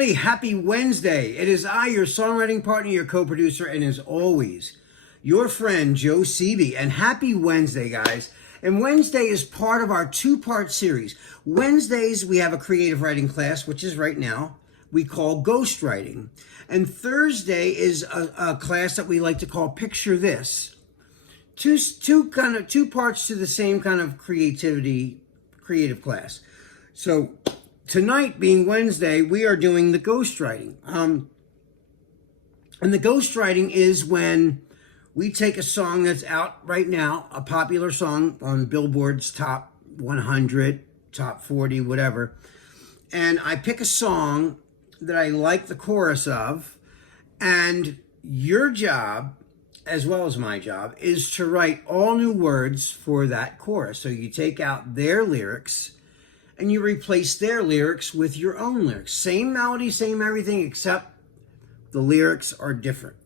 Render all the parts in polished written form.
everybody. Happy Wednesday. It is I, your songwriting partner, your co-producer, and as always, your friend, Joe Seavey. And happy Wednesday, guys. And Wednesday is part of our two-part series. Wednesdays, we have a creative writing class, which is right now, we call ghostwriting. And Thursday is a class that we like to call Picture This. Two parts to the same kind of creative class. So tonight, being Wednesday, we are doing the ghostwriting. And the ghostwriting is when we take a song that's out right now, a popular song on Billboard's top 100, top 40, whatever, and I pick a song that I like the chorus of, and your job, as well as my job, is to write all new words for that chorus. So you take out their lyrics and you replace their lyrics with your own lyrics. Same melody, same everything, except the lyrics are different.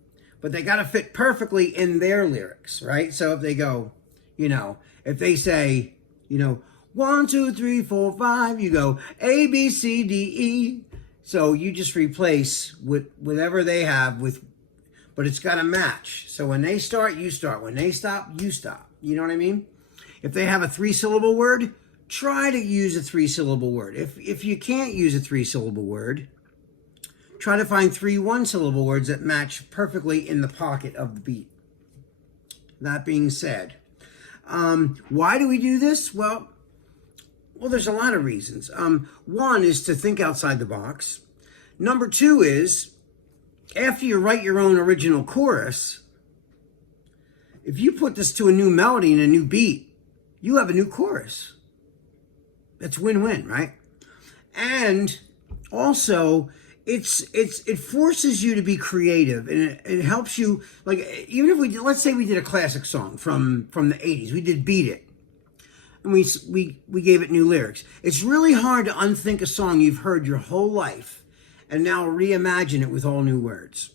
But they got to fit perfectly in their lyrics, right? So if they go, if they say, 1, 2, 3, 4, 5, you go A, B, C, D, E. So you just replace with whatever they have but it's got to match. So when they start, you start. When they stop, you stop. You know what I mean? If they have a 3-syllable word, try to use a 3-syllable word. If you can't use a 3-syllable word, try to find 3 1-syllable words that match perfectly in the pocket of the beat. That being said, why do we do this? Well, there's a lot of reasons. One is to think outside the box. Number 2 is, after you write your own original chorus, if you put this to a new melody and a new beat, you have a new chorus. That's win-win, right? And also, it forces you to be creative, and it helps you. Like, even if let's say we did a classic song from the 80s, we did Beat It, and we gave it new lyrics. It's really hard to unthink a song you've heard your whole life and now reimagine it with all new words.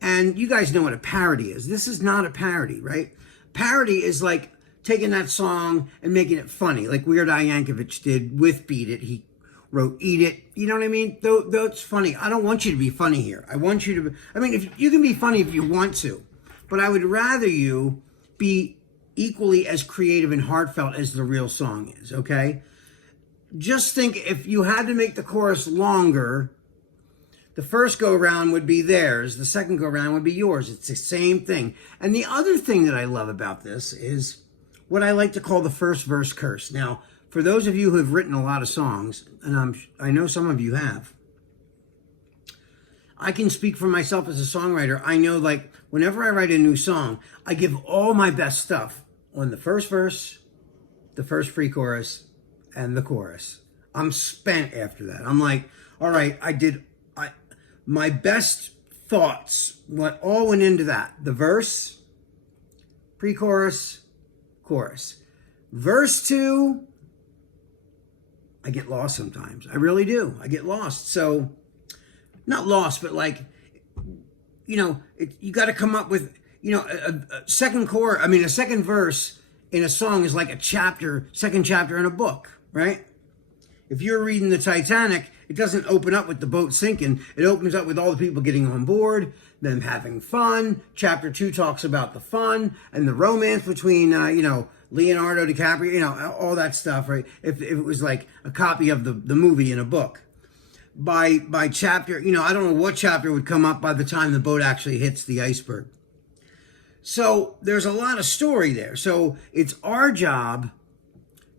And you guys know what a parody is. This is not a parody, right? Parody is like taking that song and making it funny, like Weird Al Yankovic did with Beat It. He wrote Eat It. You know what I mean? Though it's funny. I don't want you to be funny here. I want you to if you can be funny if you want to, but I would rather you be equally as creative and heartfelt as the real song is, okay? Just think, if you had to make the chorus longer, the first go-round would be theirs, the second go-round would be yours. It's the same thing. And the other thing that I love about this is what I like to call the first verse curse. Now, for those of you who have written a lot of songs, and I know some of you have, I can speak for myself as a songwriter. I know, like, whenever I write a new song, I give all my best stuff on the first verse, the first pre-chorus, and the chorus. I'm spent after that. I'm like, all right, my best thoughts all went into that. The verse, pre-chorus, chorus. Verse 2, I get lost sometimes. I really do. I get lost. So, not lost, but like, you got to come up with, a second chorus. A second verse in a song is like second chapter in a book, right? If you're reading the Titanic, it doesn't open up with the boat sinking. It opens up with all the people getting on board, them having fun. Chapter 2 talks about the fun and the romance between, Leonardo DiCaprio, all that stuff, right? If it was like a copy of the movie in a book. By chapter, I don't know what chapter would come up by the time the boat actually hits the iceberg. So there's a lot of story there. So it's our job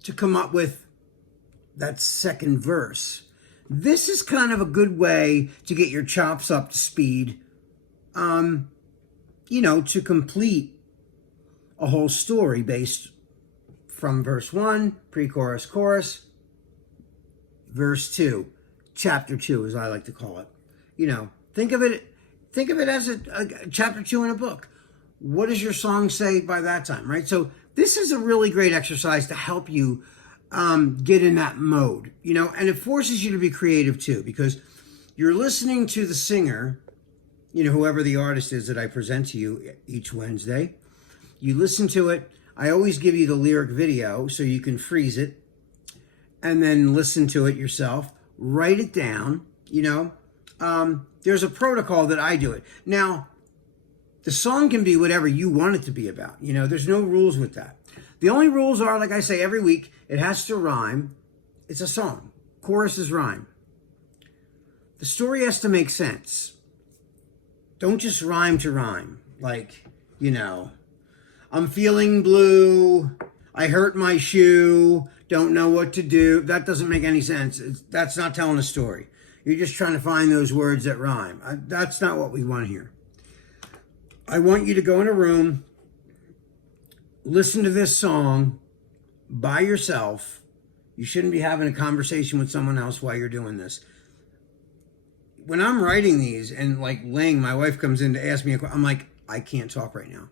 to come up with that second verse. This is kind of a good way to get your chops up to speed, to complete a whole story based from verse 1, pre-chorus, chorus, verse 2, chapter 2, as I like to call it. Think of it as a chapter 2 in a book. What does your song say by that time, right? So this is a really great exercise to help you get in that mode, and it forces you to be creative too, because you're listening to the singer, whoever the artist is that I present to you each Wednesday. You listen to it. I always give you the lyric video so you can freeze it and then listen to it yourself. Write it down, there's a protocol that I do it. Now, the song can be whatever you want it to be about. You know, there's no rules with that. The only rules are, like I say, every week, it has to rhyme. It's a song. Choruses rhyme. The story has to make sense. Don't just rhyme to rhyme. Like, you know, I'm feeling blue. I hurt my shoe. Don't know what to do. That doesn't make any sense. That's not telling a story. You're just trying to find those words that rhyme. That's not what we want here. I want you to go in a room, listen to this song by yourself. You shouldn't be having a conversation with someone else while you're doing this. When I'm writing these and like Ling, my wife comes in to ask me a question, I'm like, I can't talk right now.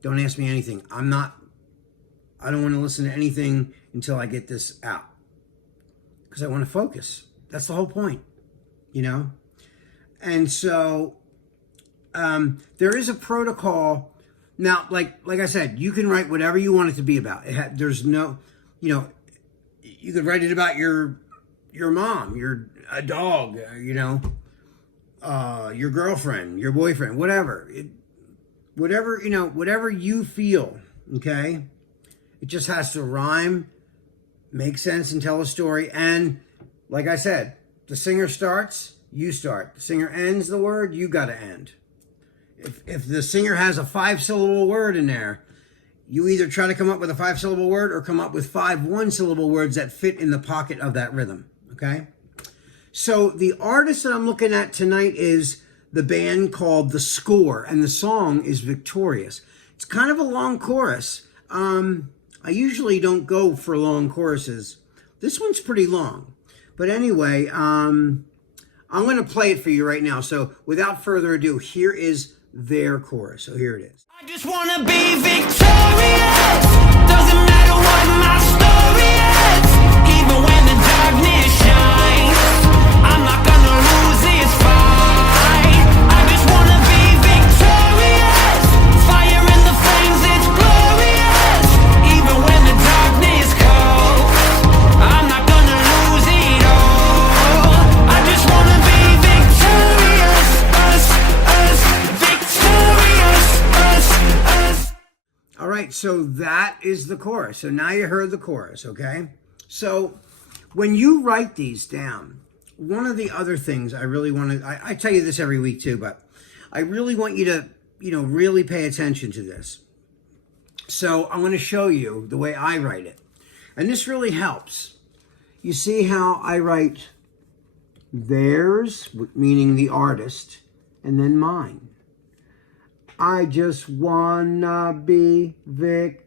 Don't ask me anything. I don't want to listen to anything until I get this out. Because I want to focus. That's the whole point, you know? And so there is a protocol. Now, like I said, you can write whatever you want it to be about. There's no, you know, you could write it about your mom, a dog, you know, your girlfriend, your boyfriend, whatever. Whatever, you know, whatever you feel, okay? It just has to rhyme, make sense, and tell a story. And like I said, the singer starts, you start. The singer ends the word, you got to end. If the singer has a 5-syllable word in there, you either try to come up with a 5-syllable word or come up with 5 1-syllable words that fit in the pocket of that rhythm, okay? So the artist that I'm looking at tonight is the band called The Score, and the song is Victorious. It's kind of a long chorus. I usually don't go for long choruses. This one's pretty long. But anyway, I'm going to play it for you right now. So without further ado, here is their chorus. So here it is. I just want to be victorious. Doesn't matter what my story is. Even when the darkness shines, I'm not gonna lose this fight. I just want to be victorious. Fire in the flames, it's glorious. Even when the darkness comes, I'm not gonna lose it all. I just want to be victorious. Us, victorious. Us. All right, so that is the chorus. So now you heard the chorus, okay? So when you write these down, one of the other things I really want to, I tell you this every week too, but I really want you to, you know, really pay attention to this. So I'm going to show you the way I write it. And this really helps. You see how I write theirs, meaning the artist, and then mine. I just wanna be victorious.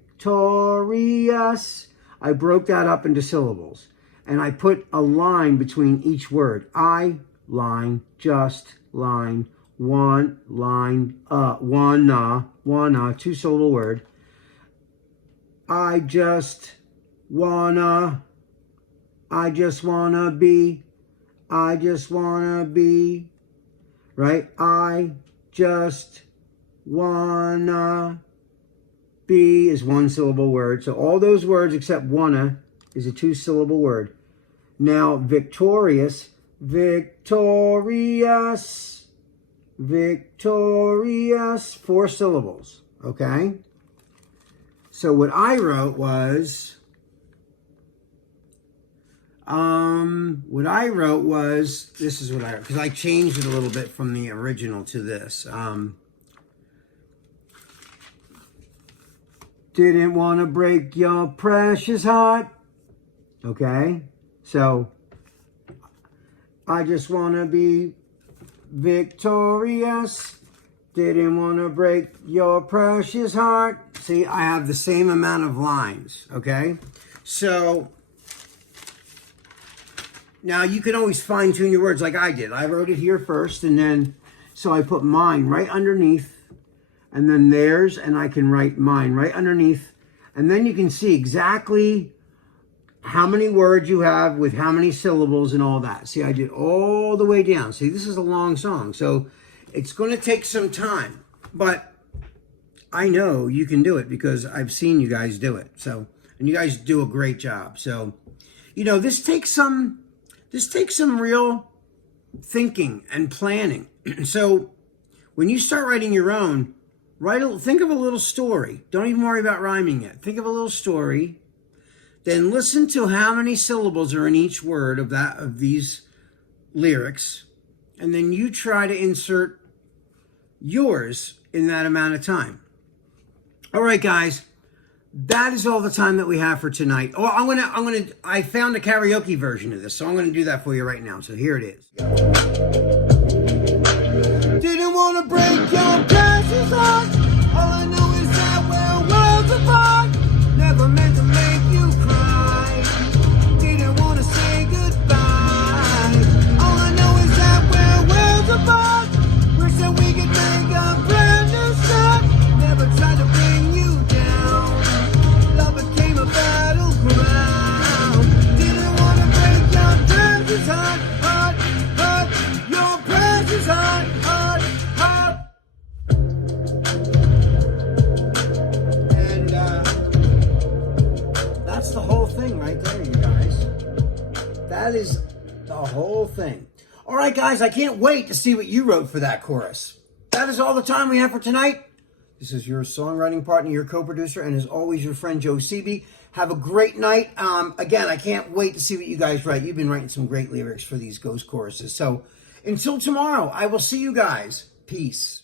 I broke that up into syllables. And I put a line between each word. I, line, just, line, one, line, wanna, 2-syllable word. I just wanna be, right? I just wanna be is 1-syllable word. So all those words except wanna is a 2-syllable word. Now victorious, 4 syllables, okay? So what I wrote was, this is what I wrote, because I changed it a little bit from the original to this. Didn't want to break your precious heart. Okay? So, I just want to be victorious. Didn't want to break your precious heart. See, I have the same amount of lines. Okay? So, now you can always fine tune your words like I did. I wrote it here first, and then, so I put mine right underneath, and then theirs, and I can write mine right underneath. And then you can see exactly how many words you have with how many syllables and all that. See, I did all the way down. See, this is a long song, so it's going to take some time. But I know you can do it because I've seen you guys do it. So, and you guys do a great job. So, you know, this takes some real thinking and planning. So when you start writing your own, think of a little story. Don't even worry about rhyming it. Think of a little story. Then listen to how many syllables are in each word of these lyrics, and then you try to insert yours in that amount of time. All right, guys, that is all the time that we have for tonight. Oh, I found a karaoke version of this, so I'm gonna do that for you right now. So here it is. Didn't want to break your precious heart. All I know is that we're worlds apart. Never meant to make you cry. Didn't want to say goodbye. All I know is that we're worlds apart. Wish that we could make a brand new start. Never tried to bring you down. Love became a battleground. Didn't want to break your precious heart. Heart, your precious heart. And that's the whole thing right there, you guys. That is the whole thing. All right, guys, I can't wait to see what you wrote for that chorus. That is all the time we have for tonight. This is your songwriting partner, your co-producer, and as always, your friend Joe Sebi. Have a great night. Again, I can't wait to see what you guys write. You've been writing some great lyrics for these ghost choruses. So until tomorrow, I will see you guys. Peace.